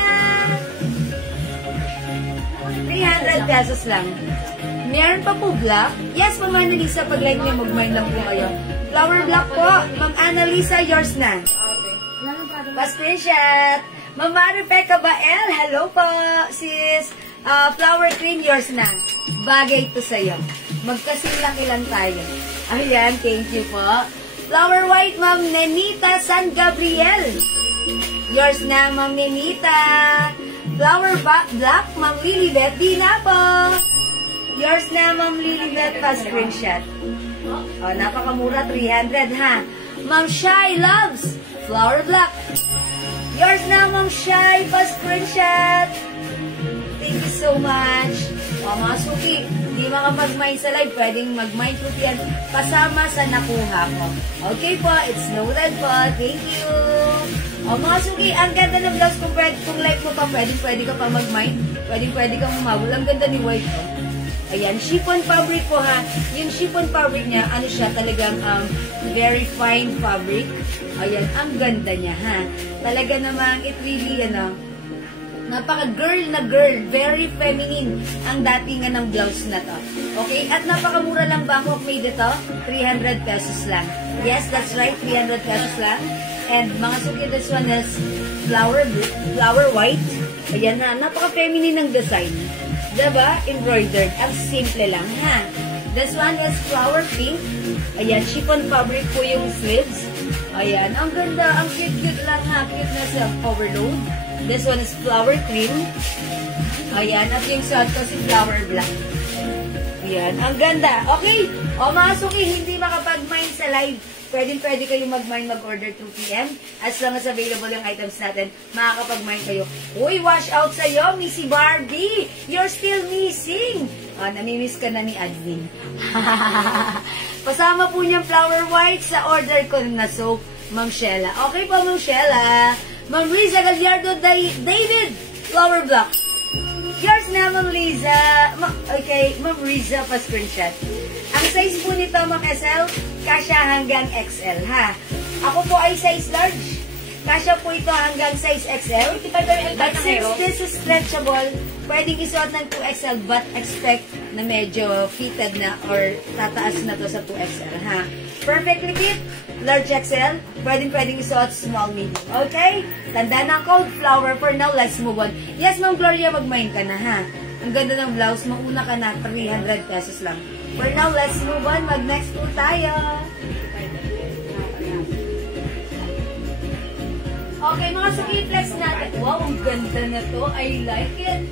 300 pesos lang. Meron pa po black. Yes, Ma'am Annalisa, pag like niyo, mag-mind lang po kayo. Flower black po. Ma'am Annalisa, yours na. Pa-screenshot. Ma'am Rebecca Bael, hello po, sis. Flower cream, yours na. Bagay ito sa'yo. Magkasilaki lang tayo. Ayan, thank you po. Flower white, Ma'am Nenita San Gabriel. Yours na, Ma'am Nenita. Flower black, Ma'am Lilibet. Di na po. Yours na, Ma'am Lilibet. Pa-screenshot. Oh, napakamura, 300 ha. Ma'am Shy Loves. Flower black. Yours na, Ma'am Shy. Pa-screenshot. Thank you so much. O mga suki, hindi makapag-mine sa live, pwedeng mag-mine po yan kasama sa nakuha ko. Okay po, it's noted po. Thank you. O mga suki, ang ganda ng blouse kung like mo pa, pwede ka pa mag-mine. Pwede kang umabol. Ang ganda ni white po. Ayan, chiffon fabric po ha. Yung chiffon fabric niya, ano siya, talagang very fine fabric. Ayan, ang ganda niya ha. Talaga namang it really, napaka-girl na girl. Very feminine ang datingan ng blouse na to. Okay? At napakamura lang ba ako made ito? 300 pesos lang. Yes, that's right. 300 pesos lang. And mga suki, this one is flower white. Ayan na. Napaka-feminine ng design. Diba? Embroidered. Ang simple lang, ha? This one is flower pink. Ayan, chiffon fabric po yung sleeves. Ayan, ang ganda. Ang cute-cute lang, ha? Cute na sa overload. This one is flower cream. Ayan, at yung suot ko si flower black. Ayan, ang ganda. Okay, o mga suki, hindi makapag-mine sa live. Pwede kayo mag-mine, mag-order 2 PM. As long as available yung items natin, makakapag-mine kayo. Uy, wash out sa'yo, Missy Barbie. You're still missing. Namimiss ka na ni Admin. Pasama po niyang flower white sa order ko na soap, Ma'am Sheila. Okay po, Ma'am Sheila. Ma'am Riza Gallardo David, flower block. Yours na, Ma'am Riza. Okay, Ma'am Riza, pa-screenshot. Ang size po nito, Ma'am SL, kasya hanggang XL, ha? Ako po ay size large. Kasya po ito hanggang size XL. But since this is stretchable, pwedeng isuot ng 2XL but expect na medyo fitted na or tataas na to sa 2XL, ha? Perfectly fit, large XL, pwedeng isuot small medium. Okay? Tanda ng code, flower. For now, let's move on. Yes, Ma'am Gloria, mag-mine ka na, ha? Ang ganda ng blouse, mauna ka na, 300 pesos lang. For now, let's move on. Mag-next po tayo. Okay, mga suki-flex natin. Wow, ang ganda na to. I like it.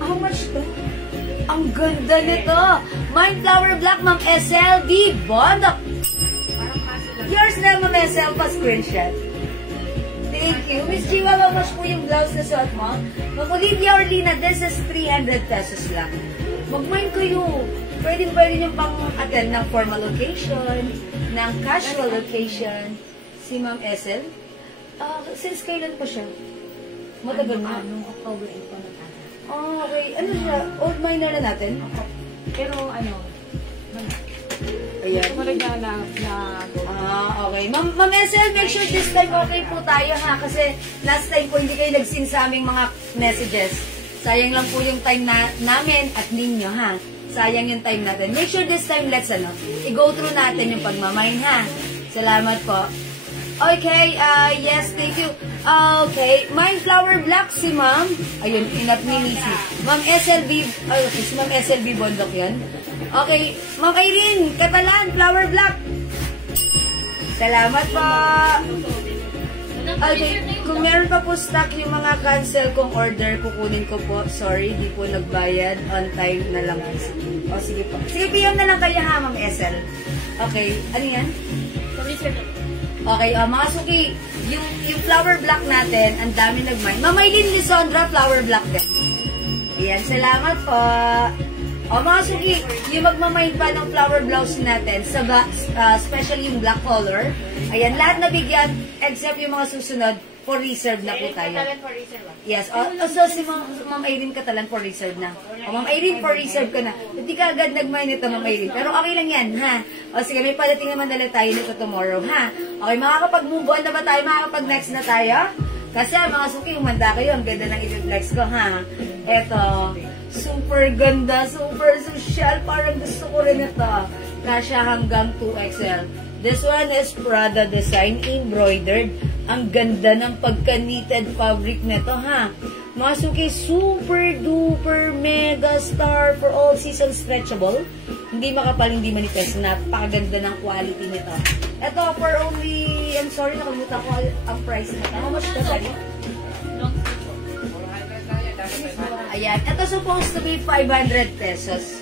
How much to? Ang ganda nito. Mine flower black, Ma'am SLD. Bondok. Yours na, Ma'am SL, pa-screenshot. Thank you. Miss Jiwa, how much po yung blouse na suot mo? Ma'am Olivia Orlina, this is 300 pesos lang. Mag-mine kayo. Pwede nyo pang-attend ng formal occasion, ng casual occasion. Si Ma'am SL, since kailan pa siya? Matagal na? Nung October 8 pa na. Okay. Ano siya? Old minor na natin? Pero Ayan. Tumalag na Okay. Ma'am Esel, make sure this time okay po tayo ha. Kasi last time po hindi kayo nag-send sa aming mga messages. Sayang lang po yung time namin at ninyo ha. Sayang yung time natin. Make sure this time let's i-go through natin yung pagmamine ha. Salamat po. Okay, yes, thank you. Okay, Mine Flower Black si ma'am. Ayun, inap ni Nisi. Ma'am SLB, si ma'am SLB Bondok yan. Okay, Ma'am Irene, Katalan, Flower Black. Salamat po. Okay, kung meron pa po stock yung mga cancel kong order, kukunin ko po. Sorry, di po nagbayad. On time na lang. O, sige po. Sige, PM na lang kayo ha, Ma'am SL. Okay, ano yan? Okay, mga suki, yung flower black natin, ang dami nag-mine. Ma'am Aileen Lisondra, flower black din. Ayan, salamat po. Mga suki, yung magmamine pa ng flower blouse natin, especially yung black color, ayan, lahat nabigyan, except yung mga susunod, for reserve na po tayo. Yes. So, si Ma'am Irene Catalan for reserve na. Ma'am Irene, for reserve ka na. Hindi ka agad nag-mine ito, Ma'am Irene. Pero okay lang yan, ha? Sige, may padating naman dala tayo nito tomorrow, ha? Okay, makakapag-move on na ba tayo? Makakapag-next na tayo? Kasi, mga suki, umanda kayo. Ang ganda ng i-flex ko, ha? Eto, super ganda, super social. Parang gusto ko rin ito. Kasya hanggang 2XL. This one is Prada design, embroidered. Ang ganda ng pagka-knitted fabric nito, ha? Mga suki, super duper mega star for all seasons stretchable. Hindi makapal, hindi manifest. Napakaganda ng quality nito. Ito, for only, I'm sorry, nakalimutan ko ang price nito. How much does that? Ayan, ito supposed to be 500 pesos.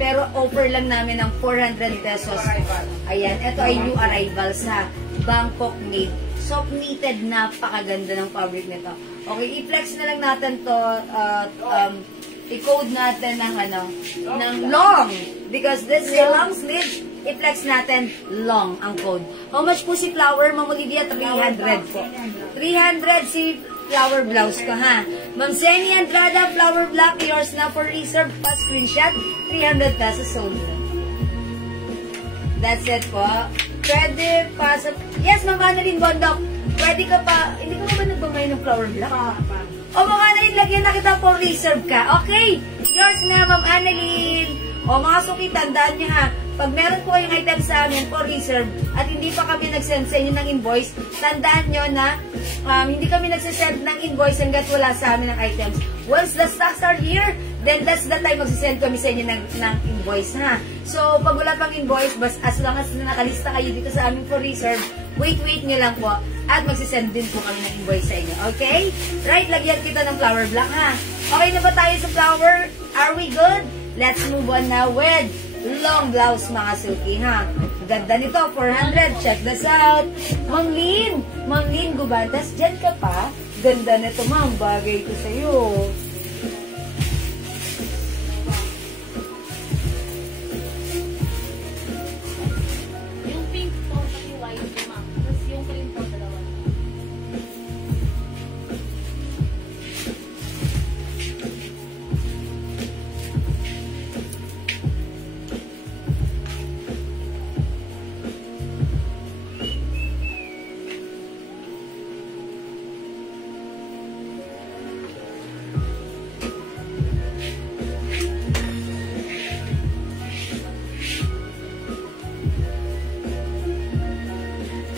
Pero offer lang namin ng 400 pesos. Ayan, ito ay new arrivals ha. Bangkok made. Soft knitted, napakaganda ng fabric nito. Okay, i-flex na lang natin to, i-code natin ng ng long. Because this is a long sleeve, i-flex natin long ang code. How much po si flower? Ma'am Olivia, 300 po. 300 si flower blouse ko, ha? Ma'am Zeni Andrada, flower black, yours na for reserve, pa screenshot, 300 pesos only. That's it po. Pwede pa sa... Yes, Ma'am Annalyn Bondok, pwede ka pa... Hindi ka ba nagbamay ng flower black? O, Ma'am Annalyn, lagyan na kita for reserve ka. Okay, yours na, Ma'am Annalyn. O, mga suki, tandaan nyo ha, pag meron po kayong item sa amin for reserve at hindi pa kami nagsend sa inyo ng invoice, tandaan nyo na hindi kami nagsisend ng invoice hanggat wala sa amin ng items. Once the stocks are here, then that's the time magsisend kami sa inyo ng invoice, ha? So, pag wala pang invoice, as long as nakalista kayo dito sa amin for reserve, wait nyo lang po at magsisend din po kami ng invoice sa inyo. Okay? Right, lagyan kita ng flower black, ha? Okay na ba tayo sa flower? Are we good? Let's move on now with long blouse, mga suki, ha? Ganda nito, 400. Check this out. Ma'am Lynn Gubantas, dyan ka pa? Ganda nito, ma'am. Bagay ko sa'yo. Yung pink po, pati white, ma'am. Tapos yung cream po, dalawa.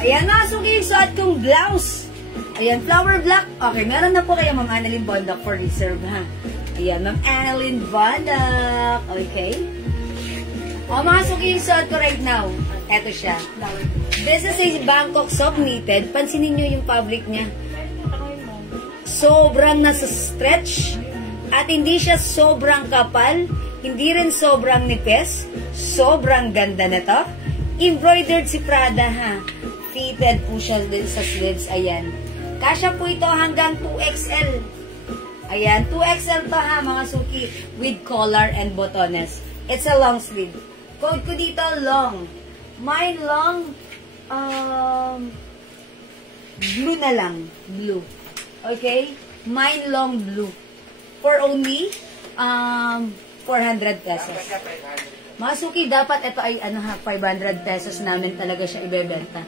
Ayan nga, suki yung suot kong blouse. Ayan, flower black. Okay, meron na po kayo, Ma'am Annalyn Bondok for reserve, ha? Ayan, Ma'am Annalyn Bondok. Okay. O, mga suki yung suot ko right now. Eto siya. This is a Bangkok soft knitted. Pansinin nyo yung fabric niya. Sobrang nasa stretch. At hindi siya sobrang kapal. Hindi rin sobrang nipis. Sobrang ganda na to. Embroidered si Prada, ha? Fitted po siya din sa sleeves. Ayan. Kasya po ito hanggang 2XL. Ayan. 2XL to, ha, mga suki. With collar and botones. It's a long sleeve. Code ko dito, long. Mine long, blue na lang. Blue. Okay? Mine long blue. For only, 400 pesos. Mga suki, dapat ito ay 500 pesos namin talaga siya ibebenta.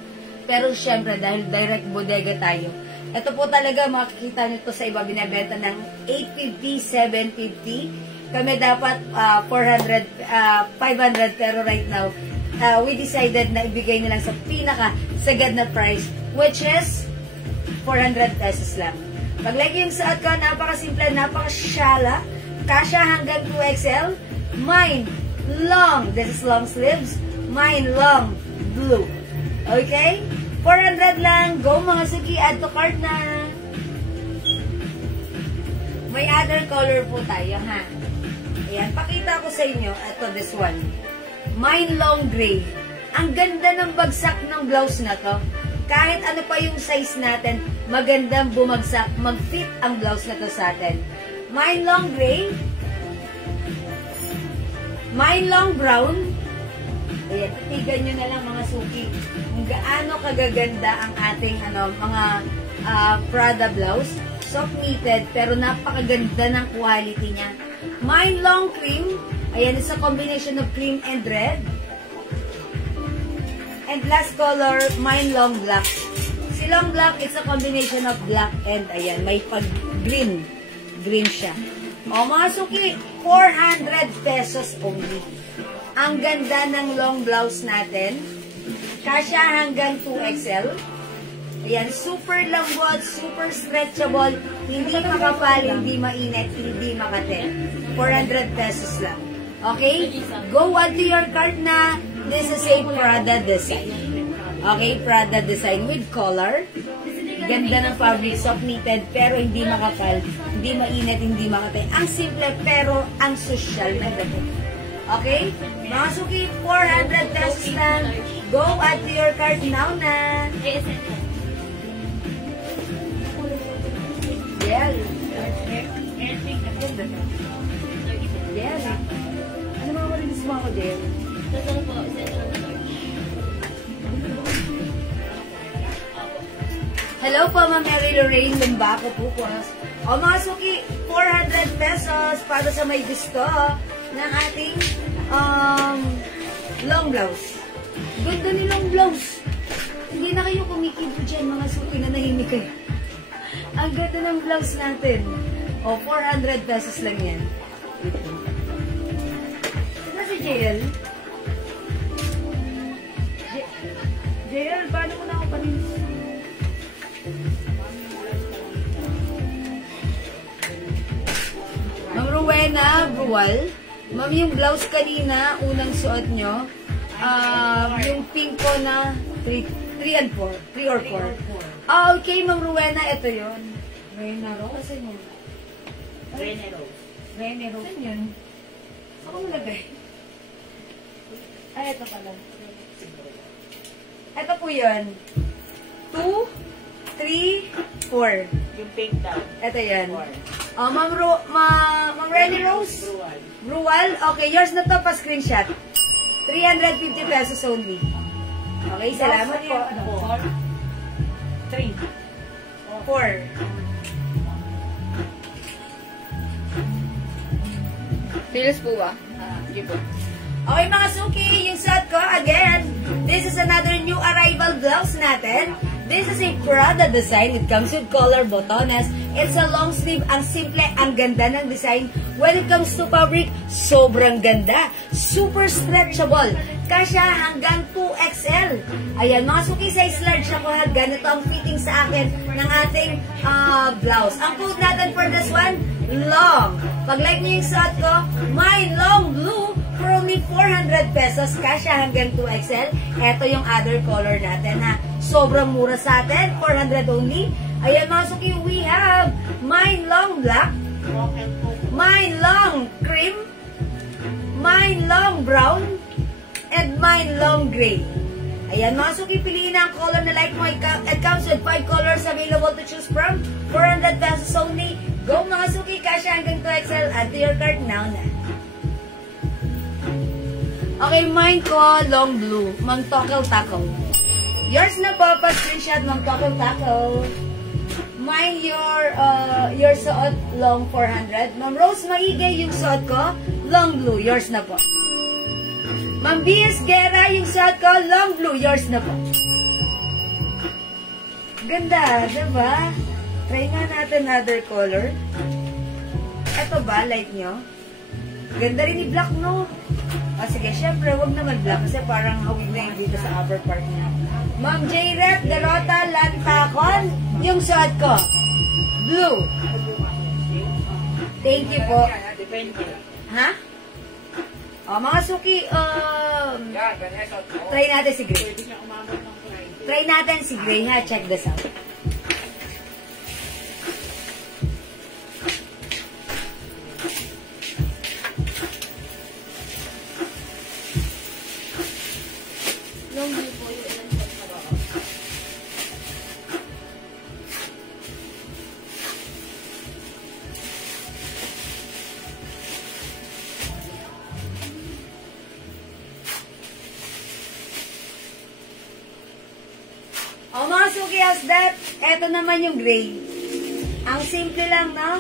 Pero syempre, dahil direct bodega tayo, ito po talaga makikita nito sa iba binebenta ng 850, 750. Kami dapat 500 pero right now, we decided na ibigay na lang sa pinaka sagad na price, which is 400 pesos lang. Pag-like yung suot ko, napakasimple, napakasyala, kasya hanggang 2XL, mine long, this is long sleeves, mine long blue. Okay? 400 lang. Go mga suki, add to cart na. May other color po tayo, ha? Ayan, pakita ko sa inyo. Ito, this one. Mine long gray. Ang ganda ng bagsak ng blouse na to. Kahit ano pa yung size natin, magandang bumagsak, mag-fit ang blouse na to sa atin. Mine long gray. Mine long brown. Ayan, titigan nyo na lang mga suki kung gaano kagaganda ang ating mga Prada blouse. Soft knitted, pero napakaganda ng quality niya. Mine long cream. Ayan, it's a combination of cream and red. And last color, mine long black. Si long black, it's a combination of black and ayan, may pag-green. Green siya. O mga suki, 400 pesos only. Ang ganda ng long blouse natin. Kasya hanggang 2XL. Ayan, super lambot, super stretchable, hindi makapal, hindi mainit, hindi makate. 400 pesos lang. Okay? Go add to your cart na. This is a Prada design. Okay, Prada design with collar. Ganda ng fabric, soft knitted, pero hindi makapal, hindi mainit, hindi makate. Ang simple, pero ang social ng dapat. Okay? Mga suki, 400 pesos lang. Go add to your cart now na. Yeah. Yeah. Ano mga marilis mo ako, Del? Hello po, Ma'am Mary Lorraine Lumbaco po po. O mga suki, 400 pesos para sa may gusto ng ating long blouse. Ganda ni long blouse. Hindi na kayo kumikibo dyan, mga suki, na nahimik kayo. Ang ganda ng blouse natin. O, 400 pesos lang yan. Sino si JL? JL, paano mo na ako panin? Ma'am Rowena Brual. Ma'am, yung blouse kanina, unang suot nyo, yung pink ko na 3 and 4. 3 or 4. Okay, Ma'am Rowena, ito yun. Rena Rose? Saan yun? Rene Rose. Rene Rose. Saan yun? Saan mo lagay? Ay, ito pala. Ito po yun. 2, 3, 4. Yung pink daw. Ito yan. Ma'am Rene Rose? Brual. Okay, yours na to pa screenshot. 350 pesos only. Okay, salamat po. 3. 4. Pilos po ba? Sige po. Okay mga suki, yung suot ko, again, this is another new arrival blouse natin. This is a Prada design. It comes with collar, botones. It's a long sleeve. Ang simple, ang ganda ng design. When it comes to fabric, sobrang ganda. Super stretchable. Kasya hanggang 2XL. Ayan, mga suki, size large ako. Ganito ang fitting sa akin ng ating blouse. Ang code natin for this one, long. Pag like niyo yung suot ko, my long blue for only 400 pesos. Kasya hanggang 2XL. Ito yung other color natin ha. Sobrang mura sa atin. 400 only. Ayan mga suki, we have mine long black, mine long cream, mine long brown, and mine long gray. Ayan mga suki, piliin na ang color na like mo. It comes with 5 colors available to choose from. 400 pesos only. Go mga suki, kasya hanggang 2XL. Add to your cart now na. Okay, mine ko long blue. Mang Tokel Taco. Yours na po, pa-screenshot ng Tokel Taco. Mine your suot long 400. Ma'am Rose, maigay yung suot ko. Long blue, yours na po. Ma'am B.S. Guerra, yung suot ko, long blue. Yours na po. Ganda, diba? Try nga natin other color. Ito ba, like nyo? Ganda rin ni black, no? O sige, syempre, wag naman black kasi parang hawig na yung dito sa upper part niya. Ma'am J-Rep, Garota, Lantakon, yung suot ko. Blue. Thank you po. Ha? O, mga suki, try natin si Gray. Try natin si Gray, ha? Check this out. Long blue po yung ilan po sa loob. O mga suki, as that, eto naman yung gray. Ang simple lang, no?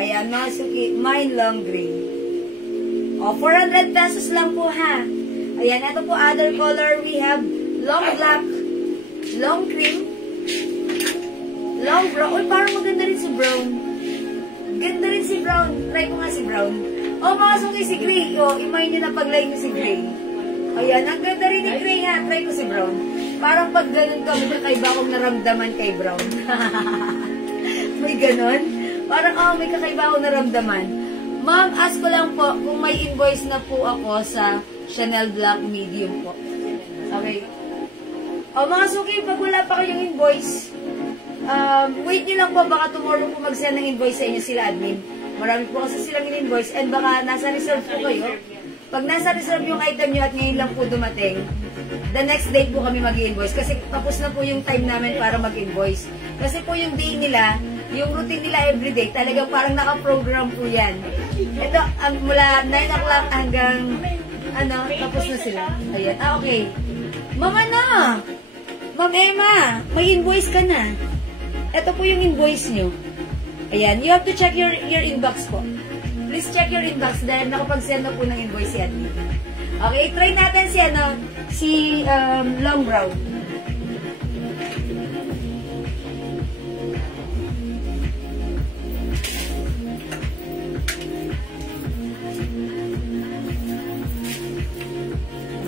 Ayan, mga suki, mine long gray. O, 400 pesos lang po, ha? Ayan, eto po, other color, we have long black, long cream, long brown. Uy, parang maganda rin si brown. Ganda rin si brown. Try ko nga si brown. O, mga suki, si gray. O, imay nyo na pag-line nyo si gray. Ayan, ang ganda rin ni gray, ha? Try ko si brown. Parang pag ganun ka, may kakaiba akong naramdaman kay brown. May ganun? Parang, may kakaiba akong naramdaman. Ma'am, ask ko lang po kung may invoice na po ako sa Chanel Black Medium po. Okay. O mga suki, pag wala pa kayong invoice, wait nyo lang po, baka tomorrow po mag-send ng invoice sa inyo sila admin. Marami po kasi silang in-invoice and baka nasa reserve po kayo. Pag nasa reserve yung item nyo at ngayon lang po dumating, the next day po kami mag-invoice kasi tapos na po yung time namin para mag-invoice. Kasi po yung day nila, yung routine nila everyday, talagang parang naka-program po yan. Ito, mula 9 o'clock hanggang, tapos na sila. Ayan, okay. Mama na! Ma'am Emma, may invoice ka na. Ito po yung invoice nyo. Ayan, you have to check your inbox po. Please check your inbox dahil nakapag-send na po ng invoice si admin. Okay, try natin si long brown.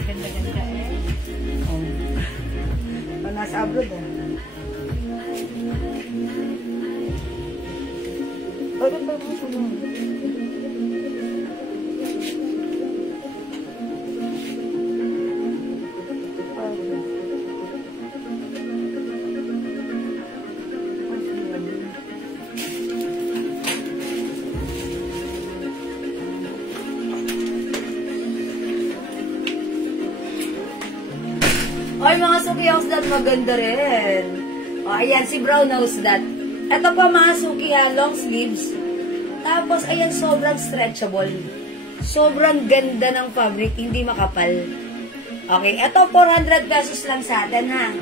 Ganda-ganda eh. Oh. Nasa abroad eh. Bakit ba mo ito? Ay, mga suki house that maganda rin. O, ayan, si brown house that. Ito pa mga suki ha, long sleeves. Tapos, ayan, sobrang stretchable. Sobrang ganda ng fabric, hindi makapal. Okay, ito 400 pesos lang sa atin ha.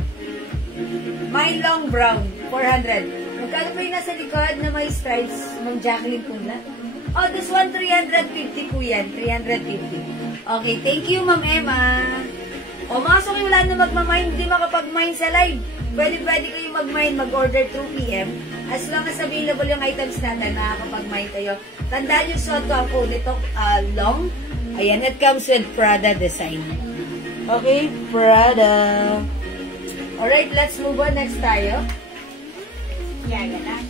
My long brown, 400. Magkano pa yung nasa likod na may stripes, Ma'am Jacqueline Pula? Oh, this one, 350 po yan. 350. Okay, thank you, Ma'am Emma. O mga suki, wala na magmamine, hindi makapag-mine sa live. Pwede kayong mag-mine, mag-order through PM. As long as available yung items natin, nakakapag-mine kayo. Tandaan yung suot ko, ang code nito, long. Ayan, it comes with Prada design. Okay, Prada. Alright, let's move on. Next tayo. Yeah, yan lang.